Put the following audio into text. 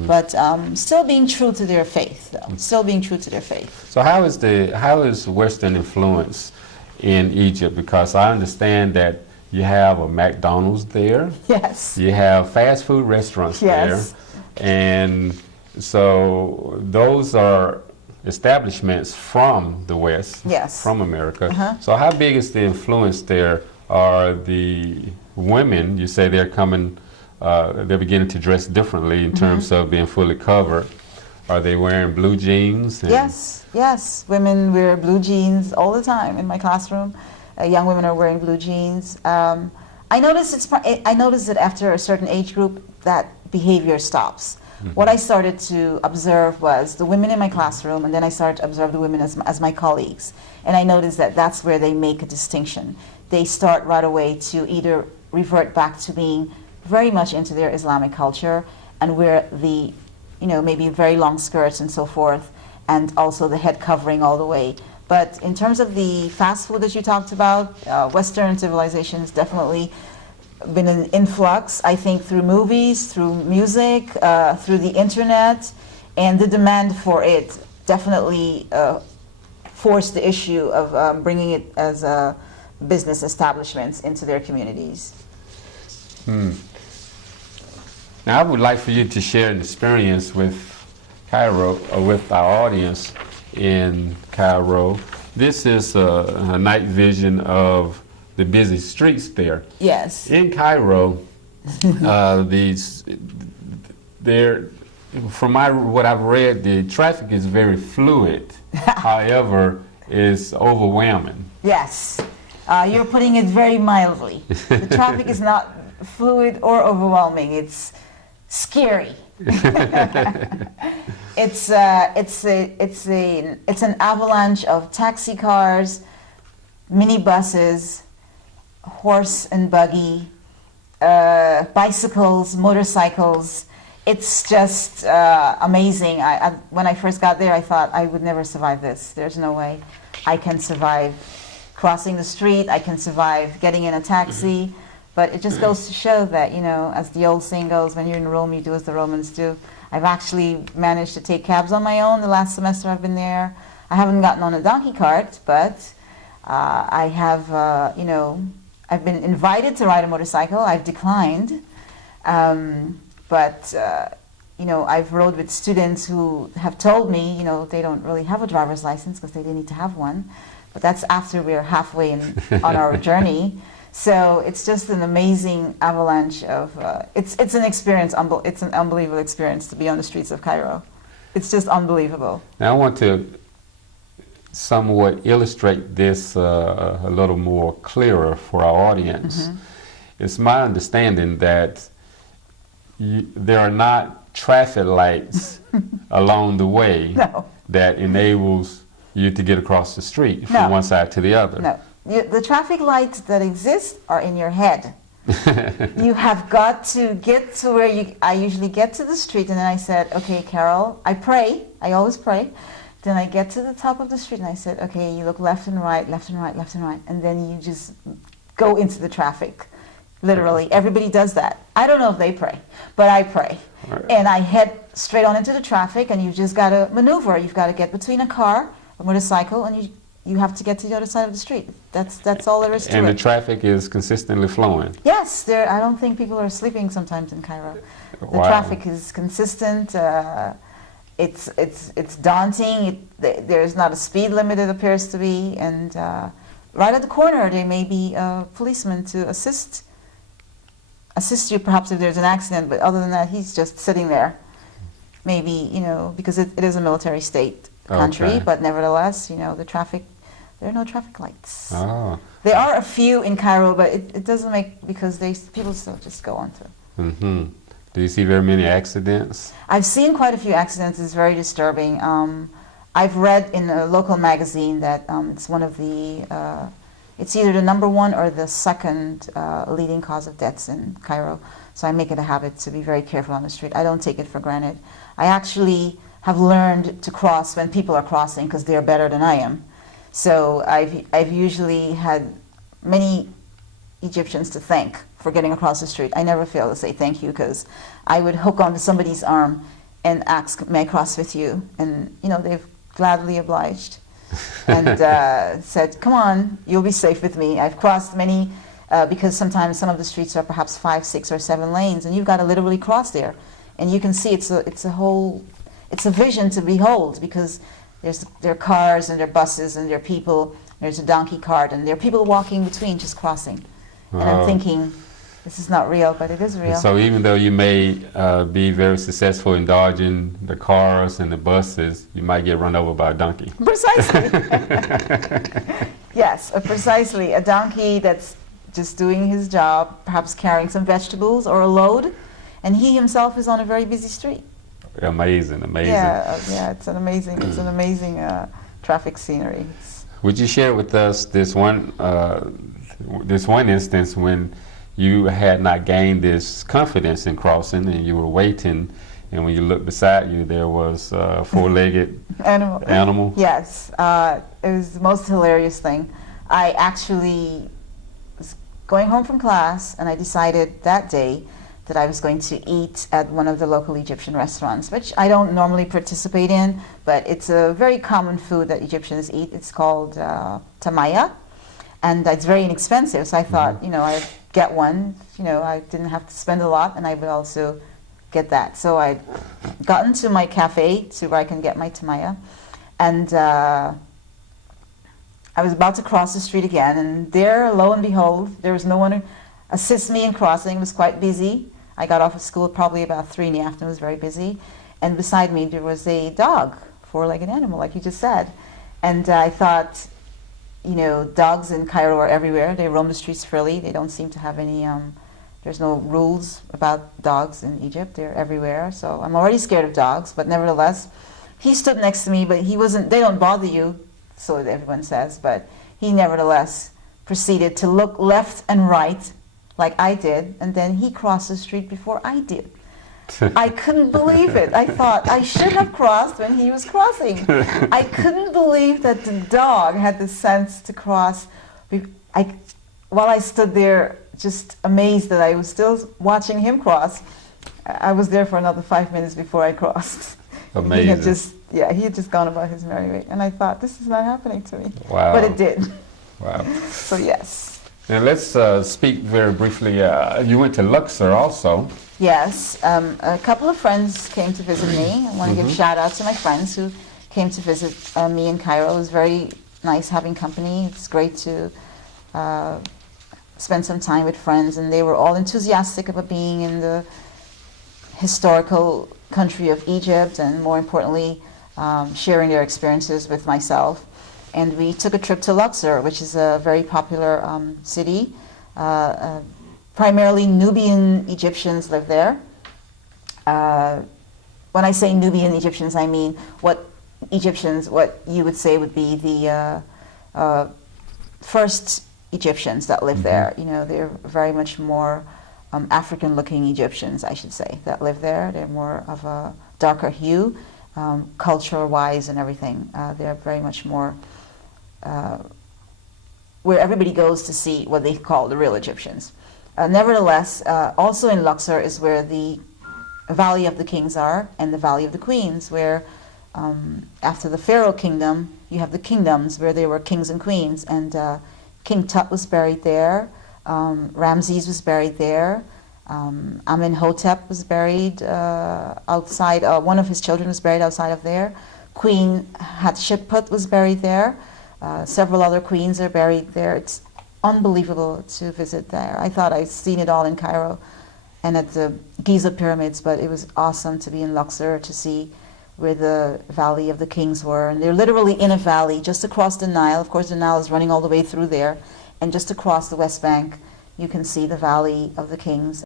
but still being true to their faith, though. Still being true to their faith. So how is Western influence in Egypt? Because I understand that you have a McDonald's there. Yes. You have fast food restaurants Yes. there. And so those are establishments from the West, Yes. from America. So how big is the influence there? Are the women, you say they're coming, they're beginning to dress differently in terms of being fully covered. Are they wearing blue jeans? Yes, yes. Women wear blue jeans all the time in my classroom. Young women are wearing blue jeans. I noticed that after a certain age group, that behavior stops. What I started to observe was the women in my classroom, and then I started to observe the women as my colleagues. And I noticed that that's where they make a distinction. They start right away to either revert back to being very much into their Islamic culture and wear the, maybe very long skirts and so forth, and also the head covering all the way. But in terms of the fast food that you talked about, Western civilization has definitely been an influx, I think, through movies, through music, through the internet, and the demand for it definitely forced the issue of bringing it as business establishments into their communities. Now, I would like for you to share an experience with Cairo, or with our audience in Cairo. This is a night vision of the busy streets there. Yes. In Cairo, from what I've read, the traffic is very fluid. However, it's overwhelming. Yes. You're putting it very mildly. The traffic is not fluid or overwhelming. It's scary. It's an avalanche of taxi cars, minibuses, horse and buggy, bicycles, motorcycles. It's just amazing. When I first got there, I thought I would never survive this. There's no way I can survive crossing the street. I can survive getting in a taxi. But it just goes to show that, as the old saying goes, when you're in Rome, you do as the Romans do. I've actually managed to take cabs on my own the last semester I've been there. I haven't gotten on a donkey cart, but I have, I've been invited to ride a motorcycle. I've declined. But I've rode with students who have told me, they don't really have a driver's license because they didn't need to have one. But that's after we're halfway on our journey. So it's just an amazing avalanche of, it's an experience, it's an unbelievable experience to be on the streets of Cairo. It's just unbelievable. Now I want to somewhat illustrate this a little more clearer for our audience. It's my understanding that there are not traffic lights along the way that enables you to get across the street from one side to the other. No. The traffic lights that exist are in your head. You have got to get to where I usually get to the street, and then I said, okay, Carol, I pray. I always pray. Then I get to the top of the street, and I said, okay, you look left and right, left and right, left and right, and then you just go into the traffic. Literally, everybody does that. I don't know if they pray, but I pray. Right. And I head straight on into the traffic, and you've just got to maneuver. You've got to get between a car, a motorcycle, and you have to get to the other side of the street. That's all there is to it. And the traffic is consistently flowing. Yes, I don't think people are sleeping sometimes in Cairo. The traffic is consistent. It's daunting. There's not a speed limit, it appears to be. And right at the corner, there may be a policeman to assist you, perhaps if there's an accident. But other than that, he's just sitting there. Maybe, because it is a military state country, but nevertheless, the traffic. There are no traffic lights. Oh. There are a few in Cairo, but it doesn't make, because people still just go on through. Do you see very many accidents? I've seen quite a few accidents. It's very disturbing. I've read in a local magazine that it's one of the, it's either the #1 or the second leading cause of deaths in Cairo. So I make it a habit to be very careful on the street. I don't take it for granted. I actually have learned to cross when people are crossing because they're better than I am. So I've usually had many Egyptians to thank for getting across the street. I never fail to say thank you, because I would hook onto somebody's arm and ask, may I cross with you? And, you know, they've gladly obliged and said, come on, you'll be safe with me. I've crossed many, because sometimes some of the streets are perhaps 5, 6, or 7 lanes, and you've got to literally cross there. And you can see it's a vision to behold, because there are cars and there are buses and there are people, there's a donkey cart, and there are people walking between, just crossing. And I'm thinking, this is not real, but it is real. So even though you may be very successful in dodging the cars and the buses, you might get run over by a donkey. Precisely. Yes, precisely. A donkey that's just doing his job, perhaps carrying some vegetables or a load, and he himself is on a very busy street. Amazing, amazing. Yeah, it's an amazing traffic scenery. Would you share with us this one instance when you had not gained this confidence in crossing, and you were waiting, and when you looked beside you, there was a four-legged animal? Yes, it was the most hilarious thing. I actually was going home from class, and I decided that day that I was going to eat at one of the local Egyptian restaurants, which I don't normally participate in, but it's a very common food that Egyptians eat. It's called tamaya, and it's very inexpensive, so I thought, you know, I'd get one. You know, I didn't have to spend a lot, and I would also get that. So I got into my cafe to where I can get my tamaya, and I was about to cross the street again, and there, lo and behold, there was no one to assist me in crossing. It was quite busy. I got off of school probably about 3 in the afternoon. It was very busy. And beside me there was a dog, four-legged animal, like you just said. And I thought, you know, dogs in Cairo are everywhere. They roam the streets freely. They don't seem to have any, there's no rules about dogs in Egypt. They're everywhere. So I'm already scared of dogs, but nevertheless, he stood next to me, but he wasn't, they don't bother you, so everyone says, but he nevertheless proceeded to look left and right like I did, and then he crossed the street before I did. I couldn't believe it. I thought I should have crossed when he was crossing. I couldn't believe that the dog had the sense to cross. While I stood there just amazed that I was still watching him cross, I was there for another 5 minutes before I crossed. Amazing. He had just gone about his merry way, and I thought, this is not happening to me. Wow. But it did. Wow. So yes. And let's speak very briefly. You went to Luxor also. Yes. A couple of friends came to visit me. I want to give a shout out to my friends who came to visit me in Cairo. It was very nice having company. It's great to spend some time with friends, and they were all enthusiastic about being in the historical country of Egypt, and more importantly, sharing their experiences with myself. And we took a trip to Luxor, which is a very popular city. Primarily Nubian Egyptians live there. When I say Nubian Egyptians, I mean what you would say would be the first Egyptians that live there. You know, they're very much more African-looking Egyptians, I should say, that live there. They're more of a darker hue, culture-wise and everything. They're very much more where everybody goes to see what they call the real Egyptians. Nevertheless, also in Luxor is where the Valley of the Kings are, and the Valley of the Queens, where after the Pharaoh kingdom, you have the kingdoms where there were kings and queens, and King Tut was buried there, Ramses was buried there, Amenhotep was buried outside, one of his children was buried outside of there, Queen Hatshepsut was buried there, several other queens are buried there. It's unbelievable to visit there. I thought I'd seen it all in Cairo and at the Giza pyramids, but it was awesome to be in Luxor to see where the Valley of the Kings were. And they're literally in a valley just across the Nile. Of course, the Nile is running all the way through there. And just across the West Bank, you can see the Valley of the Kings.